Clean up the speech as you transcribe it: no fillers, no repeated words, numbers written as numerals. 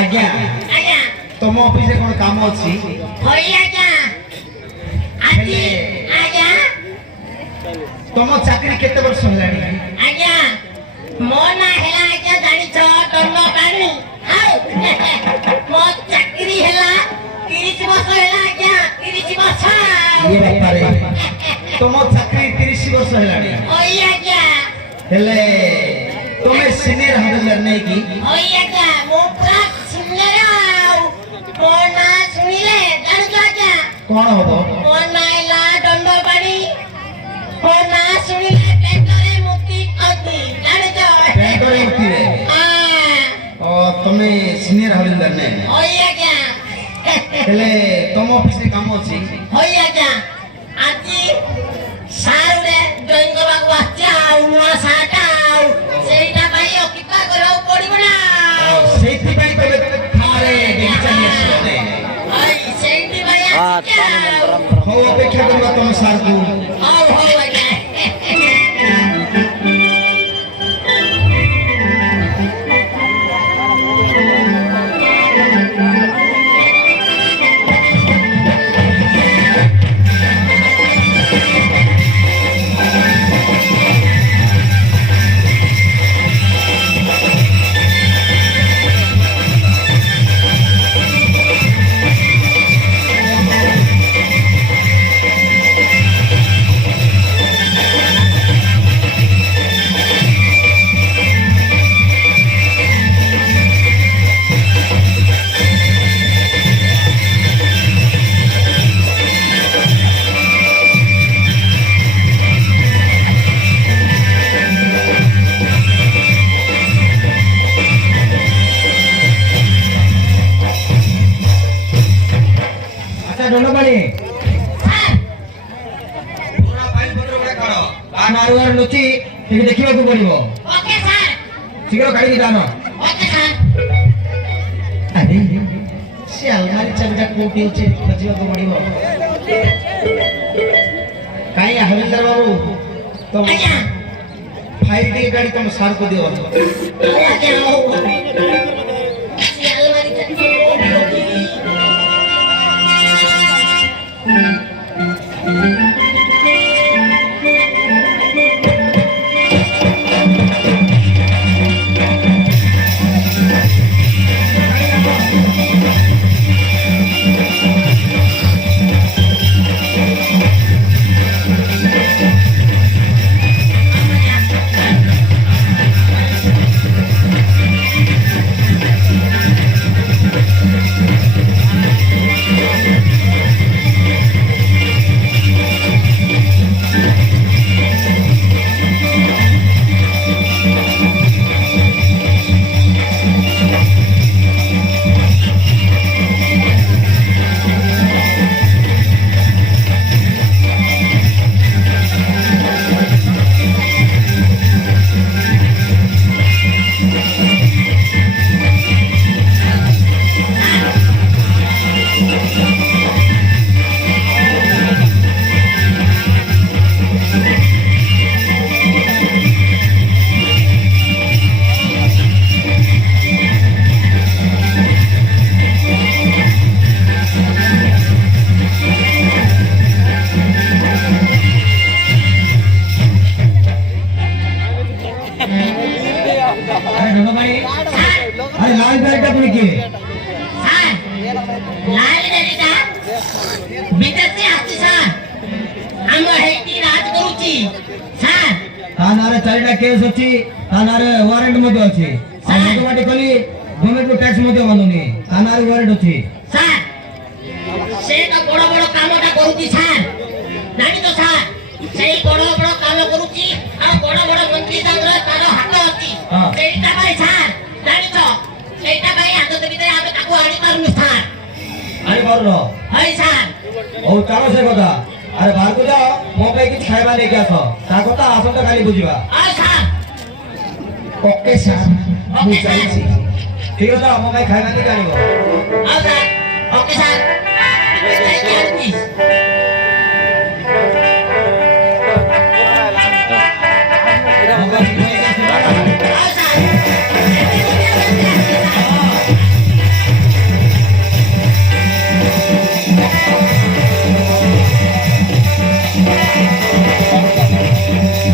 ଆଜ୍ଞା ଆଜ୍ଞା ତମ ଅଫିସରେ କଣ କାମ ଅଛି? ହଇ ଆଜ୍ଞା ଆଜି ଆଜ୍ଞା ତମ ଚାକିରି କେତେ ବର୍ଷ ହେଲାଣି? ଆଜ୍ଞା ମୋ ନା ହେଲା ଆଜ୍ଞା ଜାଣିଛ ଦଣ୍ଡପାଣି ଆଉ ମୋ ଚାକିରି ହେଲା 30 ବର୍ଷ ହେଲା ଆଜ୍ଞା 30 ବର୍ଷ ଇଏ ବାପାରେ ତମ ଚାକିରି 30 ବର୍ଷ ହେଲାଣି। ହଇ ଆଜ୍ଞା ହେଲେ ତମେ ସିନିୟର ହାବିଲଦାର ନାଇଁ କି? ହଇ ଆଜ୍ଞା ମୁଁ ପୁରା ସିନିୟର ଆଉ ମୋ ନା ଶୁଣିଲେ ଜାଣିଛ ଆଜ୍ଞା କଣ ହବ? ମୋ ନା ହେଲା ଦଣ୍ଡପାଣି ମୋ ନା ଶୁଣିଲେ ପେଟରେ ମୁକ୍ତି ଅଛି ଜାଣିଛ ପେଣ୍ଟରେ ଉଠିବେ। ତମେ ସିନିୟର ହାବିଲଦାର ନାଇଁ? ହଇ ଆଜ୍ଞା ହେଲେ ତମ ଅଫିସରେ କାମ ଅଛି? ହଇ ଆଜ୍ଞା ଆଜି ସାରୁରେ ଜଏନ୍ କରିବାକୁ ଆସିଛି ଆଉ ନୂଆ ସାରଟା ଆଉ ସେଇଟା ପାଇଁ ଅପେକ୍ଷା କରିବାକୁ ପଡିବ ନା ସେଇଥିପାଇଁ ତମେ ଥାନାରେ ଡେଲି ଚାଲି ଆସିବ ନାଇଁ? ହଇ ସେଇଥିପାଇଁ ଆସିଛି ଆଉ ହଉ ଅପେକ୍ଷା କରିବା ତମ ସାରକୁ। ହଉ ହଉ ଆଜ୍ଞା ଆଚ୍ଛା ଦଣ୍ଡପାଣି ପୁରା ଫାଇଲ ପତ୍ର ଗୁଡା କାଢ। ଦାନ ଆରୁଆର ଲୁଚି ଟିକେ ଦେଖିବାକୁ ପଡିବ। ଓକେ ସାର୍ ଶୀଘ୍ର କାଢିକି ଦାନ। ଓକେ ସାର୍ ଆରେ ସେ ଆଲମାରି ଚାବିଟା କୋଉଠି ଅଛି ଖୋଜିବାକୁ ପଡିବ। କାଇଁ ହାବିଲଦାର ବାବୁ ତମ ଆଜ୍ଞା ଫାଇଲ ଟିକେ କାଢି ତମ ସାରକୁ ଦିଅ। ହଉ ଆଜ୍ଞା ହଉ ସେ ଆଲମାରିଟା କୋଉଠି ଅଛି? আরে দণ্ডপানি আরে লাল ব্যাগটা পুরি কি? স্যার লাল গাড়িটা বিদেশে আসছে স্যার আমরা হেঁটে রাজ করছি স্যার ତା ନାଁରେ 4ଟା କେସ୍ ଅଛି, ତା ନାଁରେ ୱାରେଣ୍ଟ ମଧ୍ୟ ଅଛି। ଆଉ ମଦବାଟି କଲି ଗଭର୍ଣ୍ଣମେଣ୍ଟକୁ ଟ୍ୟାକ୍ସ ମଧ୍ୟ ବାନ୍ଧୁନି, ତା ନାଁରେ ୱାରେଣ୍ଟ ଅଛି। স্যার সে তো বড় বড় কামটা করুছি স্যার জানিছ স্যার সেই বড় বড় কাম করুছি আর বড় বড় মন্ত্রী সাংরে তার হাত আছে হ্যাঁ। সেইটা ভাই স্যার জানিছ সেইটা ভাই হাত ভিতরে আমি তাকে আনি পারুনি স্যার ଆଣିପାରୁନ? হয় স্যার ହଉ ଚାଲ ସେ କଥା। ଆରେ ବାହାରକୁ ଯାଅ, ମୋ ପାଇଁ କିଛି ଖାଇବା ନେଇକି ଆସ। ତା କଥା ଆସନ୍ତାକାଲି ବୁଝିବା। হয় স্যার ଓକେ ସାର୍, ମୁଁ ଚାଲିଛି। ଠିକ ଅଛି, ମୋ ପାଇଁ ଖାଇବା ନେଇକି ଆଣିବ। হয় স্যার ওকে স্যার আমি যাইতে আসছি